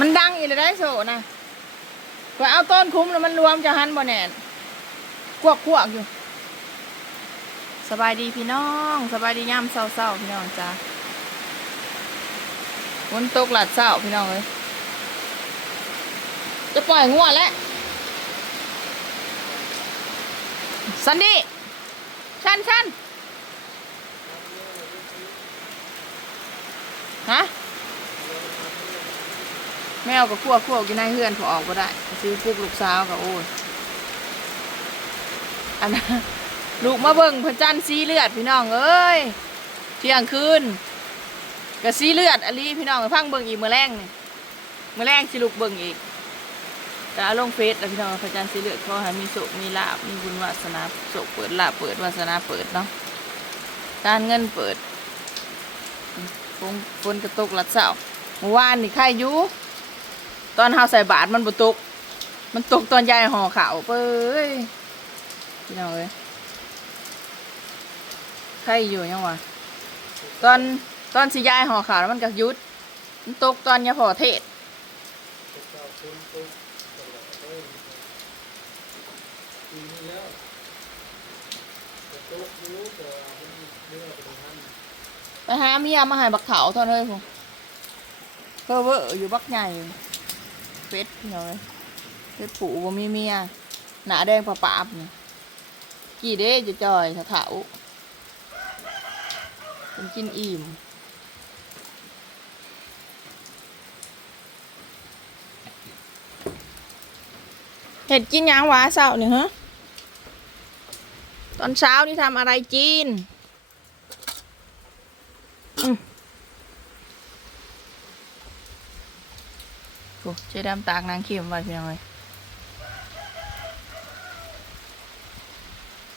มันดังอีเลยได้โซนะก็เอาต้นคุ้มแล้วมันรวมจะหันบ่แน่นกวกกวกอยู่ สบายดีพี่น้อง สบายดีย่ำเศร้าๆพี่น้องจ้าฝนตกหลัดเศร้าพี่น้องเลยจะปล่อยงัวแล้วสันดี้ชันชันฮะ แมวกับขั้วขั้วกินในเฮือนผมออกก็ได้ ซื้อพวกลูกสาวกับโอ้ยอันนั้นลูกมาเบิ่งพระจันทร์สีเลือดพี่น้องเอ้ยเที่ยงคืนกับสีเลือดอลีพี่น้องพังเบิ่งอีกมือแรงนี่มือแรงสิลูกเบิ่งอีกแต่อาลงเฟซแล้วพี่น้องพระจันทร์สีเลือดเขาห้มีโศกมีลาบมีบุญวาสนาโศกเปิดลาบเปิดวาสนาเปิดเนาะการเงินเปิดฝนฝนกระตกหลัดเสาเมื่อวานนี่ใครอยู่ ตอนเฮาใส่บาทมันบ่ตก มันตกตอนยายห่อขาวเป้ยพี่น้องเอ้ยใครอยู่ยังวะตอนตอนสิยายห่อขาวแล้วมันก็หยุด มันตกตอนยาพอเทศไปหาเมียมาให้บักเขาเท่านั้นเลยผมเพอเวออยู่บักใหญ่ เป็ดพี่น้อยเป็ดปูบ่มีเมียหนาแดงปะปาบนี่กี่เด้จะจอยเถาๆเป็นกินอิ่มเห็ดกินยังวะเช้านี่ยฮะตอนเช้านี่ทำอะไรกิน โอ้เจ๊ดำตากนางเข็มไว้พี่น้องเลย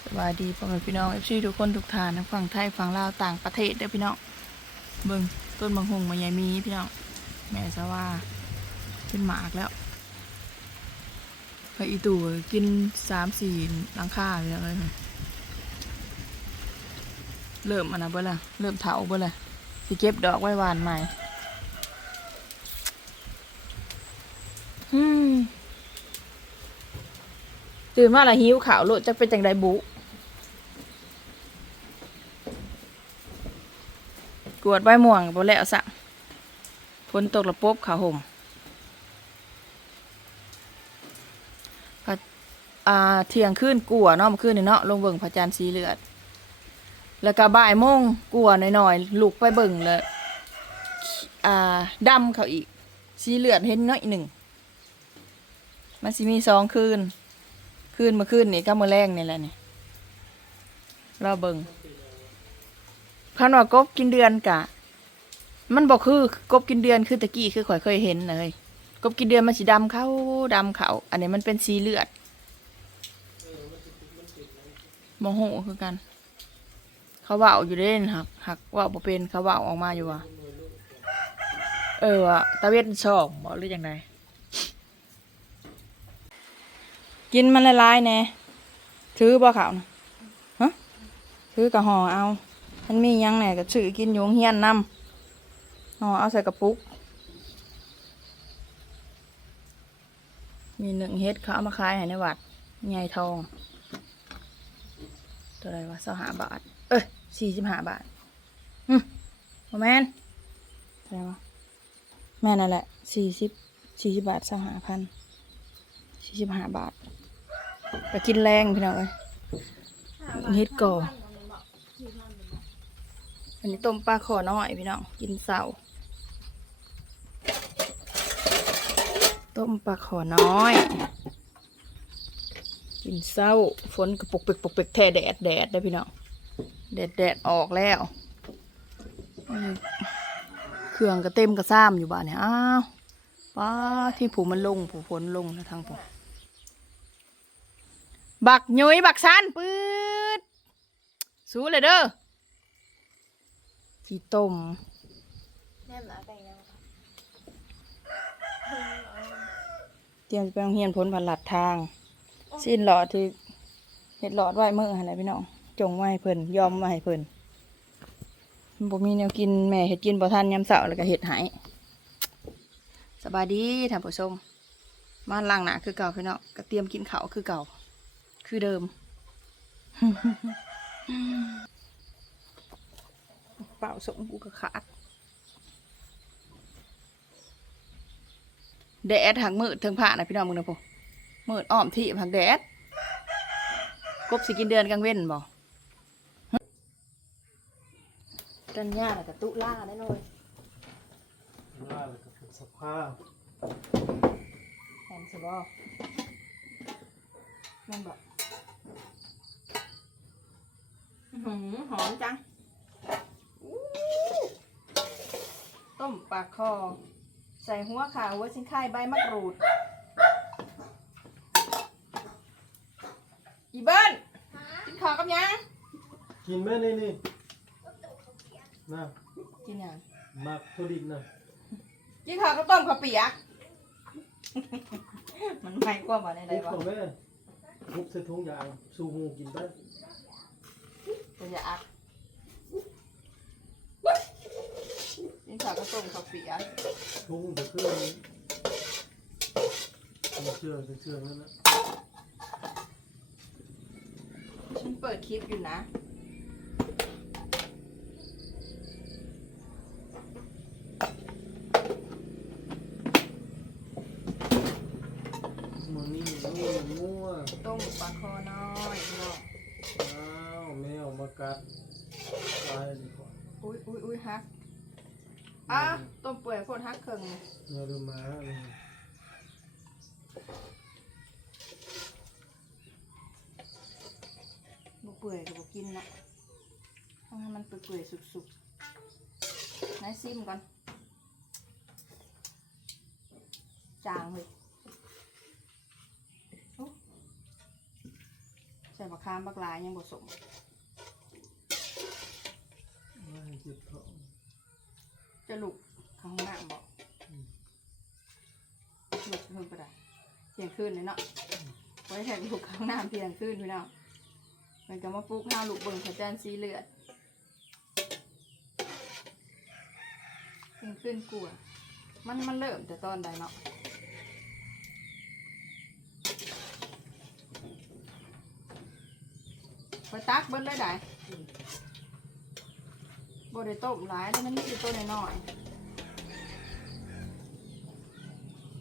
สวัสดีพ่อแม่พี่น้องเอฟซีทุกคนทุกทานทั้งฝั่งไทยฝั่งลาวต่างประเทศเด้อพี่น้องเบิ่งต้นบางหงมายายมีพี่น้องแม่ซะว่าเป็นหมากแล้วไปอีตู่กินสามสี่ลังคาเลยเลยเริ่มอันนะเบิ่ละเริ่มเถาเบิ่ละสิเก็บดอกไว้หวานใหม่ อืม ตื่นมาละหิวข่าวโลดจะเป็นจังไดบุกวดใบม่วงบ่แล้วสะฝนตกระปบขาห่มอ่าเที่ยงคืนกัวเนาะมื่อคืนนี่เนาะลงเบิ่งพระจันทร์สีเลือด แล้วก็บ่ายโมงกัวหน่อยๆลุกไปเบิ่งเลยอ่าดำเขาอีก สีเลือดเห็นน้อยหนึ่งมันสิมีสองคืน คืนมื่อคืนนี่ก็มือแรงนี่แหละนี่เราเบิงพันว่ากบกินเดือนกะ มันบอกคือกบกินเดือนคือตะกี้คือข่อยเคยเห็นเลยกบกินเดือนมันสีดำเข้าดำเขาอันนี้มันเป็นสีเลือดโมโหคือกัน เขาว่าอยู่เด่นหักหักว่าบ่เป็นเขาว่าออกมาอยู่ว่ะเออวะตาเวทชอบบอกหรือยังไง กินมันละลายแน่ถือบ่เขานะฮะถือกะห่อเอามันมียังแหน่ก็ซื้อกินอยงเฮียนนำห่อเอาใส่กระปุก มีหนึ่งเฮ็ดเขาเอามาขายให้ในวัดใหญ่ทอง ตัวอะไรวะสหาบาท เอ้ยสี่สิบห้าบาทอืมแม่นอะไรวะแม่นั่นแหละสี่สิบสี่สิบบาทสหาพันสี่สิบห้าบาท ไปกินแรงพี่น้องเอ้ยเฮ็ดก่ออันนี้ต้มปลาขอน้อยพี่น้องกินเสาต้มปลาขอน้อย กินเศร้าฝนกระปกเปกปกเปกแท่แดดแดดได้พี่น้องแดดแดดออกแล้วเครื่องก็เต็มกระซ้ำอยู่บ้านเนี่ยอ้าวป้าที่ผูมันลงผูฝนลงนะทางผม บักยุยบักซันปืดสู้เลยเด้อขี้ต้มแม่หมาไปยังคะเตรียมจะไปโรงเรียนพ้นผ่านหลัดทาง สิ้นหลอดที่เห็ดหลอดไว้เมื่อหันไหนพี่น้องจงไว้ให้เพิ่นยอมไว้ให้เพิ่นมันบ่มีแนวกินแม่เห็ดกินบ่ทันยามเสาร์แล้วก็เห็ดใหายสบายดีท่านผู้ชมมาล้างหน้าคือเก่าพี่น้องก็เตรียมกินข้าวคือเก่า คือเดิม เปล่าสงกูก็ขาดแดดหักมืดเทิงผ่านะพี่น้องมึงนะพ่อมืดอ้อมที่หักแดดกบสิกินเดือนกลางเว้นบ่กันย่าน่ะกับตุล่าแน่นอนว่าแล้วก็เป็นสภาพแทนสิบ่นั่นบ่อื้อ หือหอมจังอู้ต้มปลาคอ ใส่หัวขาหัวชิ้นไข่ใบมะกรูด อีเบิ้ลกินข้าวกับยัง กินไหมนี่นี่นะกินยังมักทุดินนะกินข้าวกับต้มข้าวเปียก มันไม่กว่าบ่ได้ทุบบ่ของแม่ทุบใส่ถุงยาง สูหูกินได้ ตัวอยากกินข้าวกับต้มข้าวเปียกถุงจะเครื่องเชื่อเชื่อนั่นนะฉันเปิดคลิปอยู่นะ มันนี่นี่งัว ต้มปลาคอน้อยพี่น้อง อ้าวแมวมากัดตายดีกว่า อุ้ยอุ้ยอุ้ยฮักอะต้มเปื่อยโคตรฮักเคิงเนื้อดูมาเลยบุเปื่อยกับบุกินนะต้องให้มันเปื่อยๆสุกๆนายซิมก่อนจางเลยโอ้ใส่บักคามบักลายยังผสม เจ็บท้องจะลุกข้างหน้าบอกลุกเพิ่งไปได้เที่ยงคืนเลยเนาะไว้แข่งลุกข้างหน้าเที่ยงคืนพี่น้องมันก็มาปลุกห้าลูกเบิ่งพระจันสีเลือดเที่ยงคืนกลัวมันมันเริ่มแต่ตอนใดเนาะไปตักเบิ้ลเลยได้ บ่ได้ต้มหลายแต่มันมีแต่ตัวน้อยๆ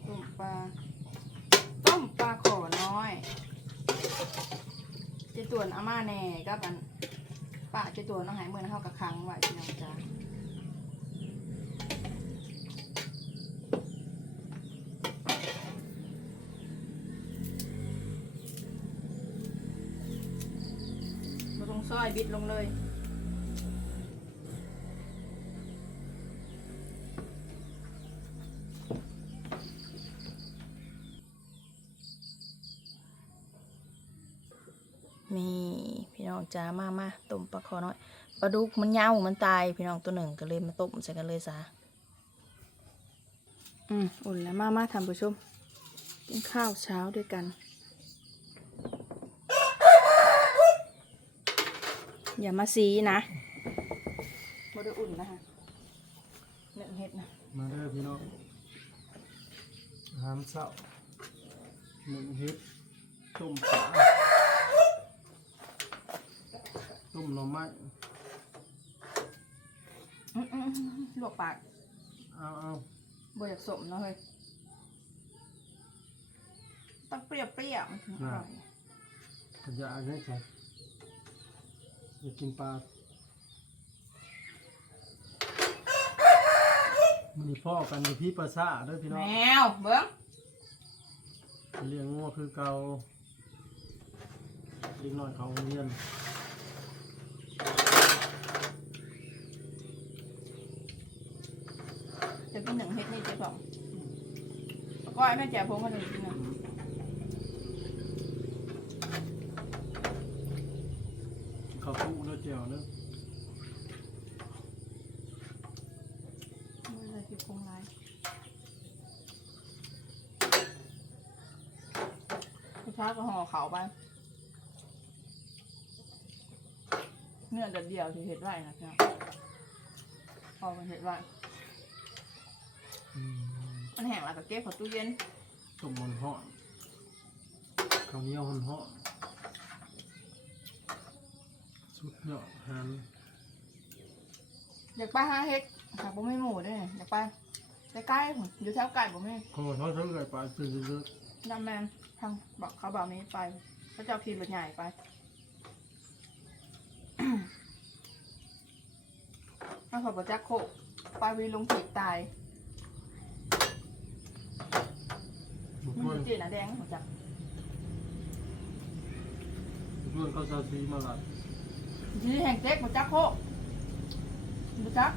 ต้มปลา ต้มปลาขอน้อยเจตวนอาม่าแน่กับอันป้าเจตวนเอาหายเมื่อนเข้ากับคังไว้พี่น้องจ้าเราต้องซอยบิดลงเลย มีพี่น้อง จ้ามามาต้มปลาคอน้อยปลาดุกมันเหย้ามันตายพี่น้องตัวหนึ่งก็เลยมาต้มใส่กันเลยซะอืมอุ่นแล้วมามาทำผู้ชมกินข้าวเช้าด้วยกันอย่ามาซีนะบ่ได้อุ่นนะคะเนื้อเห็ดนะมาเด้อพี่น้องอาหารเช้าหนึ่งเฮ็ดต้มปลา ต้มหน่อไม้อื้ออื้ออื้อลวกปากเอาเอาบ่อยากสมเนาะเฮ้ยต้องเปรี้ยวๆมันถึงอร่อยขยะนี่ใช่อยากกินปลามันนี่พ่อกันอยู่พี่ประสาเด้วยพี่น้แมองวเบิ้งเลี้ยงงัวคือเก่าเลี้ยงน้อยเขาโรงเรียน จะกินหนึ่งเฮ็ดนี่เจ๊สองประก้อยแม่แจ๋วพงมาหนึ่งกินหนึ่งเขาคู่เนื้อเจียวเนื้อไม่เลยที่พงไรผู้ชายก็ห่อเขาไปเนื้อเดียวที่เห็ดไว้นะพี่น้องพอมันเห็ดไว้อื มไอ้มันแห้งแล้วก็เก็บเข้าตู้เย็นต้มมันห่อนข้าวเหนียวห่อนห่อนสุดยอดอาหารอยากไปหาเฮ็ดหากบ่มีหมูเด้วยอยากไปใกล้ๆผมอยู่แถวไก่บ่มีขอท้อเท่าไหร่ปลาตื่นเยอะดำแมนทางบอกเขาบอกนี้ไปพระเจ้าขี่รถใหญ่ไปถ้าขอประจักษ์โคกไปวีลงถีบตาย บุกมันเพื่อนมีจีน่ะแดงหัวจักบุกเพื่อนเขาซาซีมาหลัดยื้อแห่งเจ๊กหัวจักโคกหัวจัก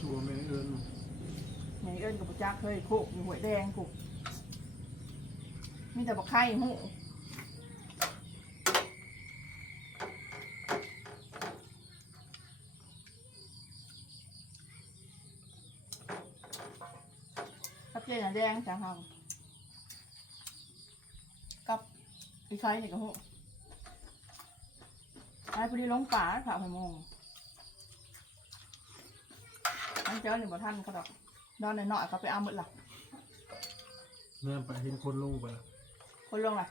ชัวแม่เอิญไหนเอิญกับหัวจักเคยโคกมีหัวแดงกูมีแต่บอกไข่หู เจ๊น่ะแดงจังหังกับไอ้ไข่นี่ก็หูไอ้พอดีลงป่าผ่าไปมงอันเจ้าหนึ่งบ่ท่านเขาดอกดอนหน่อยๆเขาไปเอาหมดละแม่ไปเห็นคนลงไปคนลงล่ะ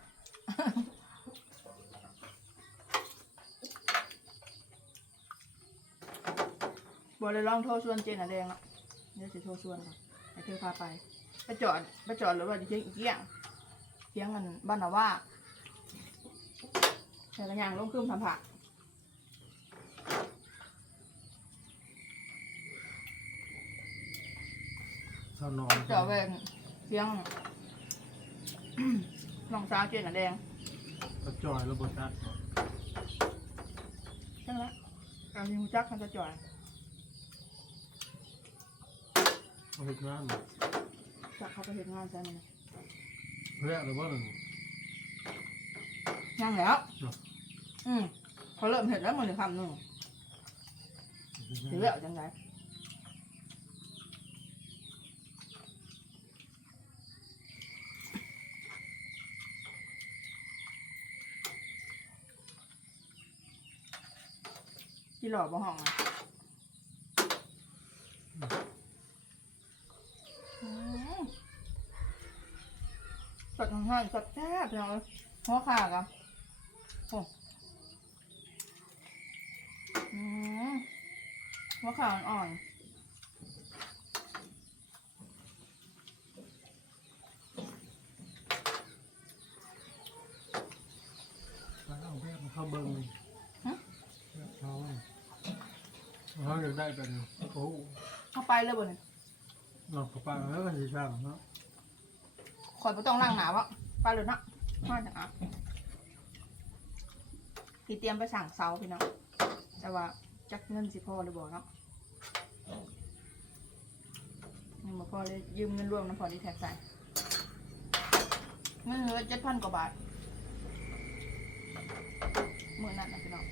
บอกเลยลองโทรชวนเจนอะแดงอะเดี๋ยวจะโทรชวนก่อนให้เธอพาไป ไปจอดไปจอดรถว่าจะเที่ยงอีกเที่ยงเที่ยงมันบ้านนาว่าแต่ละอย่างลงขึ้นทำผักเศร้านอนจอดไปเที่ยงน้องสาวเจนอะแดงกระจอยระเบิดอัดใช่ไหมเอายิงจักมันจะจอดเอาเหตุงาน จักเขาไปเห็นงานใช่ไหมเพื่อหรือว่าหนึ่งยังแล้วเนาะอืมเขาเริ่มเห็นแล้วมันเลยคำหนึ่งถือแล้วจังไงที่หล่อบ่ห้องอะอืม สดง่ายๆสดแซ่บเลยหัวขากับโอ้อืมหัวขาอ่อนๆเอาแบบเข้าเบิ้งฮะแบบเขาเขาอยากได้เป็นโอ้เข้าไปเลยบ่เนี่ยเรากระป๋า แล้วก็จะช่างเนาะคอยไม่ต้องล้างหนาวะไปเลยเนาะมาจากอะที่เตรียมไปสั่งเสาพี่น้องแต่ว่าจักเงินสิพอหรือบ่เนาะเงินบ่พอเลยยืมเงินรวมน้ำพอที่แท็กใส่เงินเหลือเจ็ดพันกว่าบาทเมื่อนั้นนะพี่น้อง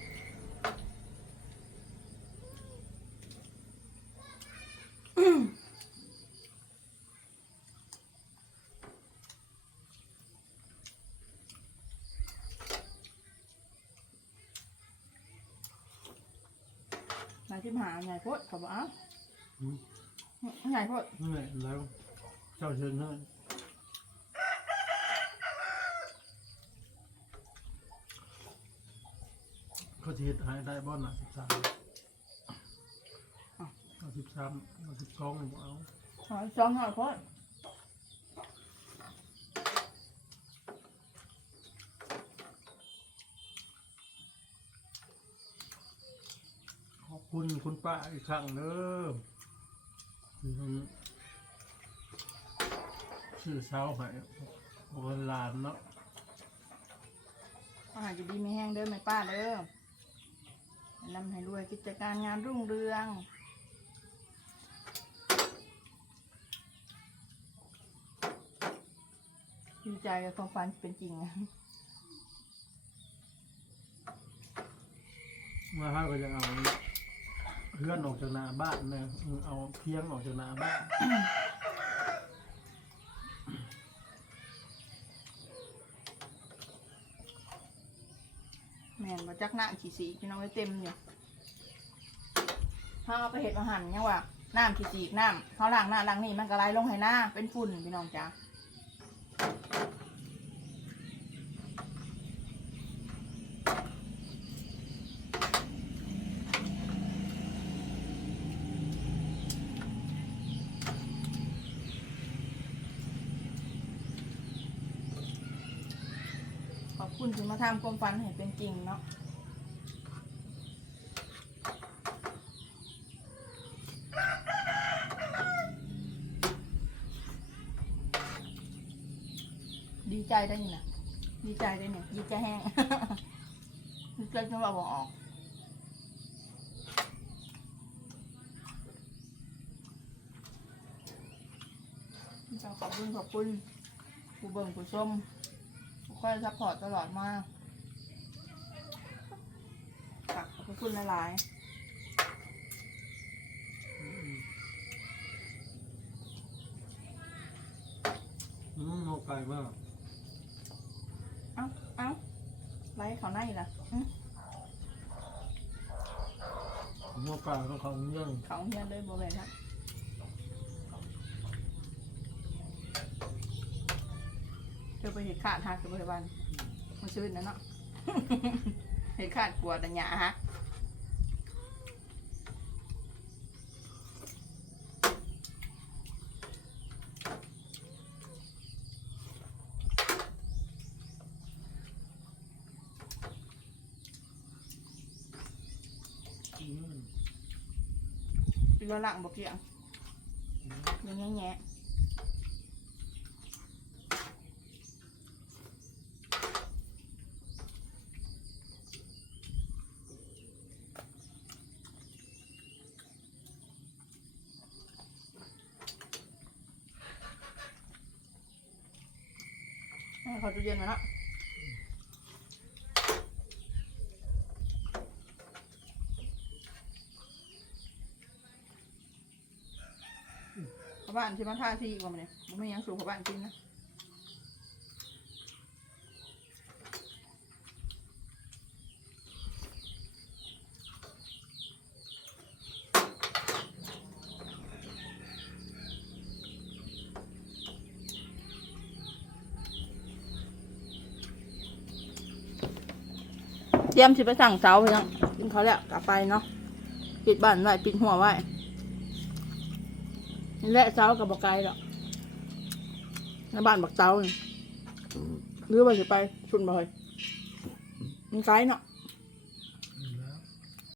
ทิมหาใหญ่โพดเขาบอกเอ้าอืม ใหญ่โพดนี่แหละแล้วเจ้าเชิญให้เขาจะเห็ดหายได้บ้อนหน่ะสิบสามเอาสิบสามเอาสิบสองเอา หอยสองหน่อยโพด ขอบ คุณคุณป้าอีกครั้งเด้อที่เพิ่นชื่อเช้าให้วันหลานเนาะอาหารจะดีไม่แห้งเด้อไม่ป้าเด้อให้นำให้รวยกิจการงานรุ่งเรืองดีใจกับความฝันเป็นจริงอะมาห้าก็จะเอา เพื่อนออกจากหน้าบ้านเนี่ยเออเอาเพียงออกจากหน้าบ้านแม่นมาจักหน้าขี่สีพี่น้องไว้เต็มอยู่ถ้าเอาไปเห็ดอาหารยังว่าน้ำขี้จีกน้ำเขาล้างหน้าล้างนี่มันก็ไหลลงให้หน้าเป็นฝุ่นพี่น้องจ้า คุณที่มาทำความฝันให้เป็นจริงเนาะดีใจได้นี่นะดีใจได้เนี่ยดีใจแห้งดีใจจนว่าบอกออกขอบคุณขอบคุณผู้เบิ่งผู้ชม คอยซัพพอร์ตตลอดมาฝากขอบคุณหลายอืมโมไก่มากๆเอ้าเอ้าไล่เขาหน้าอีกละอื้อโมไก่ก็เขาเรื่องเขาเฮียนเลยโบเลยครับเธอ ไปเห็ดขาดหักกับบริบาลมันชื้นนะเนาะเห็ดขาดกลัวแต่หยาฮะอืมปีละหลังบอกเกี่ยงยังแง่ ขอตู้เย็นมาเนาะชาวบ้านที่มาท่าที่กว่ามันเนี่ยมันไม่ยังสูงชาวบ้านกินนะ เตรียมสิไปสั่งเสาไปยังกินเขาแล้วกลับไปเนาะปิดบ้านไว้ปิดหัวไว้นี่แหละเสากับบอกไกลหรอกในบ้านบักเสานี่หรือว่าจะไปชุนบ่อยมันไกลเนาะ